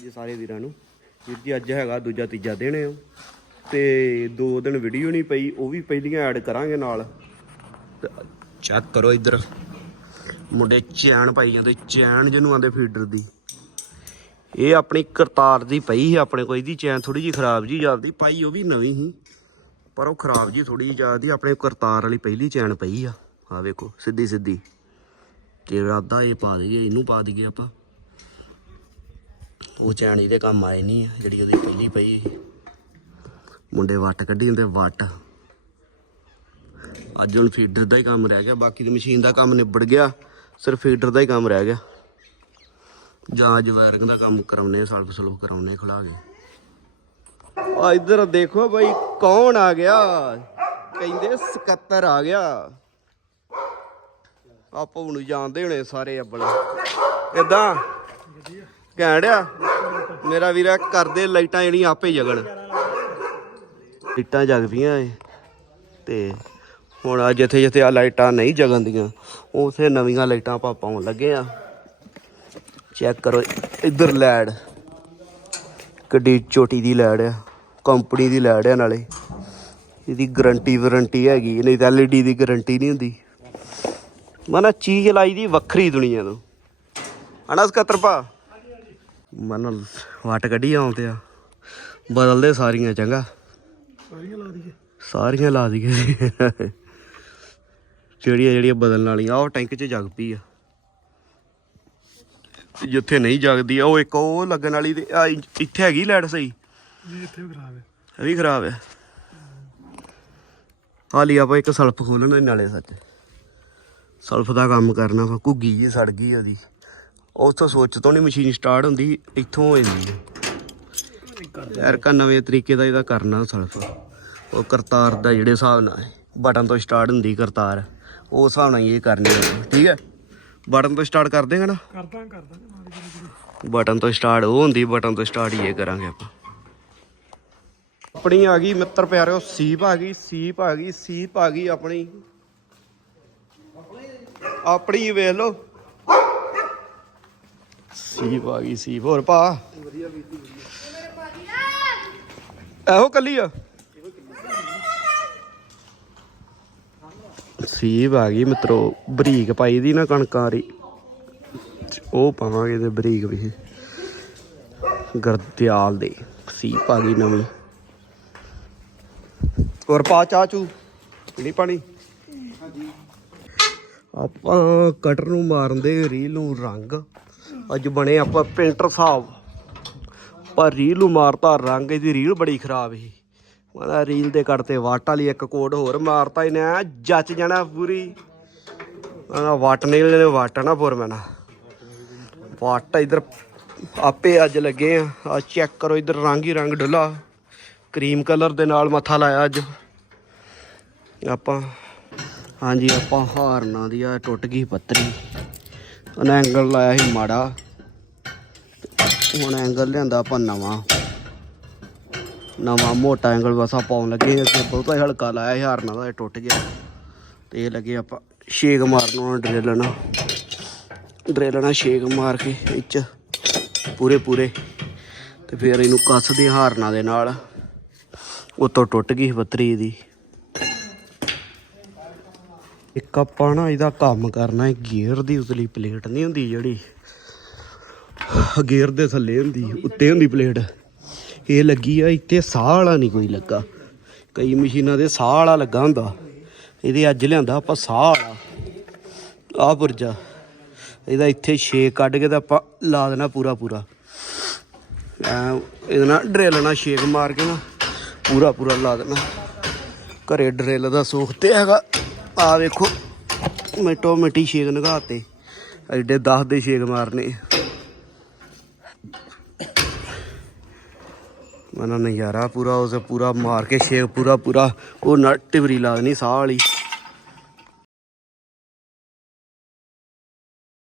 ਜੀ ਸਾਰੇ ਵੀਰਾਂ ਨੂੰ। ਵੀਰ ਜੀ, ਅੱਜ ਹੈਗਾ ਦੂਜਾ ਤੀਜਾ ਦਿਨ ਆ ਤੇ ਦੋ ਦਿਨ ਵੀਡੀਓ ਨਹੀਂ ਪਈ, ਉਹ ਵੀ ਪਹਿਲੀਆਂ ਐਡ ਕਰਾਂਗੇ ਨਾਲ। ਚੈੱਕ ਕਰੋ ਇੱਧਰ। ਮੁੰਡੇ ਚੈਨ ਪਾਈ ਜਾਂਦੇ, ਚੈਨ ਜਿਹਨੂੰ ਆਂਦੇ ਫੀਡਰ ਦੀ। ਇਹ ਆਪਣੀ ਕਰਤਾਰ ਦੀ ਪਈ ਸੀ ਆਪਣੇ ਕੋਲ, ਇਹਦੀ ਚੈਨ ਥੋੜੀ ਜੀ ਖਰਾਬ ਜੀ ਜਾਂਦੀ ਪਾਈ ਉਹ ਵੀ ਨਵੀਂ ਸੀ। ਪਰ ਉਹ ਖਰਾਬ ਜੀ ਥੋੜੀ ਜਾਂਦੀ ਆਪਣੇ ਕਰਤਾਰ ਵਾਲੀ ਪਹਿਲੀ ਚੈਨ ਪਈ ਆ। ਆ ਵੇਖੋ ਸਿੱਧੀ ਸਿੱਧੀ ਤੇ ਇਰਾਦਾ ਇਹ ਪਾ ਦਈਏ, ਇਹਨੂੰ ਪਾ ਦਈਏ ਆਪਾਂ। ਉਹ ਚੈਨ ਇਹਦੇ ਕੰਮ ਆਏ ਨਹੀਂ ਆ, ਜਿਹੜੀ ਉਹਦੀ ਪਹਿਲੀ ਪਈ ਸੀ। ਮੁੰਡੇ ਵੱਟ ਕੱਢੀ ਜਾਂਦੇ ਵੱਟ। ਅੱਜ ਹੁਣ ਫੀਡਰ ਦਾ ਹੀ ਕੰਮ ਰਹਿ ਗਿਆ, ਬਾਕੀ ਦੀ ਮਸ਼ੀਨ ਦਾ ਕੰਮ ਨਿਬੜ ਗਿਆ, ਸਿਰਫ ਫੀਡਰ ਦਾ ਹੀ ਕੰਮ ਰਹਿ ਗਿਆ। ਜਾਂ ਅੱਜ ਵਾਇਰਿੰਗ ਦਾ ਕੰਮ ਕਰਾਉਨੇ ਸਲਫ ਸਲਫ ਕਰਾਉਨੇ ਖੁਲਾ ਕੇ। ਆ ਇੱਧਰ ਦੇਖੋ ਬਈ, ਕੌਣ ਆ ਗਿਆ? ਕਹਿੰਦੇ ਸਕੱਤਰ ਆ ਗਿਆ। ਆਪੋ ਨੂੰ ਜਾਣਦੇ ਹੋਣੇ ਸਾਰੇ ਅੱਬਲ ਕਿਦਾਂ ਘੈਂੜਿਆ ਮੇਰਾ ਵੀਰਾ ਕਰਦੇ ਲਾਈਟਾਂ ਜਿਹੜੀਆਂ ਆਪੇ ਜਗਣ। ਲਾਈਟਾਂ ਜਗ ਪਈਆਂ ਏ ਤੇ ਹੁਣ ਆ ਜਿੱਥੇ ਜਿੱਥੇ ਆ ਲਾਈਟਾਂ ਨਹੀਂ ਜਗਣਦੀਆਂ, ਉਥੇ ਨਵੀਆਂ ਲਾਈਟਾਂ ਆਪਾਂ ਪਾਉਣ ਲੱਗੇ ਆ। ਚੈੱਕ ਕਰੋ, ਇੱਧਰ ਲੈਡ, ਕਿੱਡੀ ਚੋਟੀ ਦੀ ਲੈਡ ਆ, ਕੰਪਨੀ ਦੀ ਲੈਡ ਆ ਨਾਲੇ। ਇਹਦੀ ਗਾਰੰਟੀ ਵਾਰੰਟੀ ਹੈਗੀ, ਨਹੀਂ ਤਾਂ ਐਲਈਡੀ ਦੀ ਗਾਰੰਟੀ ਨਹੀਂ ਹੁੰਦੀ। ਮਨਾ ਚੀਜ਼ ਲਾਈ ਦੀ ਵੱਖਰੀ ਦੁਨੀਆ ਤੋਂ। ਹਣਾ ਸਕੱਤਰਪਾ ਮਨ ਵਾਟ ਕੱਢੀ ਆਉਂਦੇ ਆ। ਬਦਲਦੇ ਸਾਰੀਆਂ ਚੰਗਾ ਸਾਰੀਆਂ ਲਾ ਦਈਏ। ਸਾਰੀਆਂ ਲਾ ਦਈਏ ਜਿਹੜੀਆਂ ਜਿਹੜੀਆਂ ਬਦਲਣ ਵਾਲੀਆਂ ਉਹ ਟੈਂਕ 'ਚ ਜਗ ਪਈ ਆ। ਜਿੱਥੇ ਨਹੀਂ ਜਗਦੀ ਆ ਉਹ ਇੱਕ ਉਹ ਲੱਗਣ ਵਾਲੀ ਤੇ ਆ ਇੱਥੇ ਹੈਗੀ ਲਾਈਟ ਸਹੀ? ਜੀ ਇੱਥੇ ਵੀ ਖਰਾਬ ਹੈ ਇਹ ਵੀ ਖਰਾਬ ਹੈ ਹਾਲੀ ਆਪਾਂ ਇੱਕ ਸਲਫ ਖੋਲਣ ਦੇ ਨਾਲੇ ਸੱਚ। ਸਲਫ ਦਾ ਕੰਮ ਕਰਨਾ ਵਾ ਘੁੱਗੀ ਜੀ ਸੜ ਗਈ ਉਹਦੀ। ਉੱਥੋਂ ਸੋਚ ਤੋਂ ਨਹੀਂ ਮਸ਼ੀਨ ਸਟਾਰਟ ਹੁੰਦੀ ਇੱਥੋਂ ਹੋ ਜਾਂਦੀ ਹੈ। ਯਾਰ ਕਾ ਨਵੇਂ ਤਰੀਕੇ ਦਾ ਇਹਦਾ ਕਰਨਾ ਸਲਫ ਉਹ ਕਰਤਾਰ ਦਾ ਜਿਹੜੇ ਹਿਸਾਬ ਨਾਲ ਬਟਨ ਤੋਂ ਸਟਾਰਟ ਹੁੰਦੀ ਕਰਤਾਰ ਉਸ ਹਿਸਾਬ ਨਾਲ ਇਹ ਕਰਨੀ ਹੈ। ਠੀਕ ਹੈ? ਬਟਨ ਤੋਂ ਸਟਾਰਟ ਕਰ ਦੇਗਾ ਨਾ? ਕਰਦਾ ਕਰਦਾ। ਬਟਨ ਤੋਂ ਸਟਾਰਟ ਉਹ ਹੁੰਦੀ ਬਟਨ ਤੋਂ ਸਟਾਰਟ ਹੀ ਇਹ ਕਰਾਂਗੇ ਆਪਾਂ। ਆਪਣੀ ਆ ਗਈ ਮਿੱਤਰ ਪਿਆਰਿਓ ਸੀਪ ਆ ਗਈ ਸੀਪ ਆ ਗਈ ਸੀਪ ਆ ਗਈ ਆਪਣੀ। ਆਪਣੀ ਵੇਖ ਲਓ। ਸੀਪ ਆ ਗਈ ਸੀਪ। ਹੋਰ ਭਾ? ਇਹੋ ਕੱਲੀ ਆ? ਸੀਪ ਆ ਗਈ ਮਿੱਤਰੋ, ਬਰੀਕ ਪਾਈ ਦੀ ਨਾ ਕਣਕਾਂ ਦੀ ਉਹ ਪਾਵਾਂਗੇ ਤੇ ਬਰੀਕ ਵੀ। ਗਰਦਿਆਲ ਦੇ, ਸੀਪ ਆ ਗਈ ਨਵੀਂ। ਹੋਰ ਪਾ ਚਾਚੂ ਪੀਣੀ ਪਾਣੀ? ਆਪਾਂ ਕਟਰ ਨੂੰ ਮਾਰਨ ਦੇ ਰੀਲ ਨੂੰ ਰੰਗ। ਅੱਜ ਬਣੇ ਆਪਾਂ ਪੇਂਟਰ ਸਾਹਿਬ। ਪਰ ਰੀਲ ਨੂੰ ਮਾਰਤਾ, ਰੰਗ ਇਹਦੀ ਰੀਲ ਬੜੀ ਖਰਾਬ ਸੀ। ਮਾਨਾ ਰੀਲ ਦੇ ਕੱਟ ਤੇ ਵਾਟ ਵਾਲੀ ਇੱਕ ਕੋਡ ਹੋਰ ਮਾਰਤਾ ਇਹਨੇ ਜੱਚ ਜਾਣਾ ਪੂਰੀ। ਮਾਨਾ ਵਾਟ ਨਿਕਲ ਨੇ ਵਾਟ ਨਾ ਪੁਰ ਮੈਨਾ ਵਾਟ ਇਧਰ, ਆਪੇ ਅੱਜ ਲੱਗੇ ਆ। ਆ ਚੈੱਕ ਕਰੋ ਇਧਰ, ਰੰਗ ਹੀ ਰੰਗ ਡੁੱਲਾ। ਕਰੀਮ ਕਲਰ ਦੇ ਨਾਲ ਮੱਥਾ ਲਾਇਆ ਅੱਜ। ਆਪਾਂ, ਹਾਂਜੀ, ਆਪਾਂ ਹਾਰਨਾਂ ਦੀ ਆ ਟੁੱਟ ਗਈ ਪੱਤਰੀ। ਉਹਨੇ ਐਂਗਲ ਲਾਇਆ ਸੀ ਮਾੜਾ। ਹੁਣ ਐਂਗਲ ਲਿਆਂਦਾ ਆਪਾਂ ਨਵਾਂ। ਨਵਾਂ ਮੋਟਾ ਐਂਗਲ ਬਸ ਪਾਉਣ ਲੱਗੇ ਅਸੀਂ ਬਹੁਤਾ ਹੀ ਹਲਕਾ ਲਾਇਆ ਸੀ, ਹਾਰਨਾ ਦਾ ਇਹ ਟੁੱਟ ਗਿਆ। ਤੇ ਇਹ ਲੱਗੇ ਆਪਾਂ ਛੇਕ ਮਾਰਨ ਨੂੰ ਡਰਿਲ ਨਾਲ ਡਰਿਲ ਨਾਲ ਛੇਕ ਮਾਰ ਕੇ ਵਿੱਚ ਪੂਰੇ ਪੂਰੇ। ਤੇ ਫਿਰ ਇਹਨੂੰ ਕੱਸਦੇ ਹਾਰਨਾ ਦੇ ਨਾਲ। ਉਤੋਂ ਟੁੱਟ ਗਈ ਬੱਤਰੀ ਦੀ ਇੱਕ ਆਪਾਂ ਨਾ ਇਹਦਾ ਕੰਮ ਕਰਨਾ ਹੈ ਗੇਅਰ ਦੀ ਉਤਲੀ ਪਲੇਟ ਨਹੀਂ ਹੁੰਦੀ ਜਿਹੜੀ। ਗੇਅਰ ਦੇ ਥੱਲੇ ਹੁੰਦੀ, ਉੱਤੇ ਹੁੰਦੀ ਪਲੇਟ। ਇਹ ਲੱਗੀ ਆ, ਇੱਥੇ ਸਾਹ ਵਾਲਾ ਨਹੀਂ ਕੋਈ ਲੱਗਾ। ਕਈ ਮਸ਼ੀਨਾਂ ਦੇ ਸਾਹ ਵਾਲਾ ਲੱਗਾ ਹੁੰਦਾ। ਇਹਦੇ ਅੱਜ ਲਿਆਂਦਾ ਆਪਾਂ ਸਾਹ ਵਾਲਾ। ਆਹ ਪੁਰਜਾ। ਇਹਦਾ ਇੱਥੇ ਛੇਕ ਕੱਢ ਕੇ ਤਾਂ ਆਪਾਂ ਲਾ ਦੇਣਾ ਪੂਰਾ ਪੂਰਾ। ਇਹਦੇ ਨਾਲ ਡਰਿਲ ਨਾਲ ਛੇਕ ਮਾਰ ਕੇ ਨਾ ਪੂਰਾ ਪੂਰਾ ਲਾ ਦੇਣਾ। ਘਰੇ ਡਰਿਲ ਦਾ ਸੁੱਖ ਤੇ ਹੈਗਾ। ਆ ਵੇਖੋ, ਮਿੰਟੋ ਮਿੱਟੀ ਛੇਕ ਨਗਾਤੇ। ਐਡੇ 10 ਦੇ ਛੇਕ ਮਾਰਨੇ। ਮਨਾ ਨਜ਼ਾਰਾ ਪੂਰਾ, ਉਸ ਪੂਰਾ ਮਾਰ ਕੇ ਛੇਕ, ਪੂਰਾ ਪੂਰਾ, ਉਹ ਨਟ ਟਿਵਰੀ ਲਾ ਦੇਣੀ ਸਾਹ ਵਾਲੀ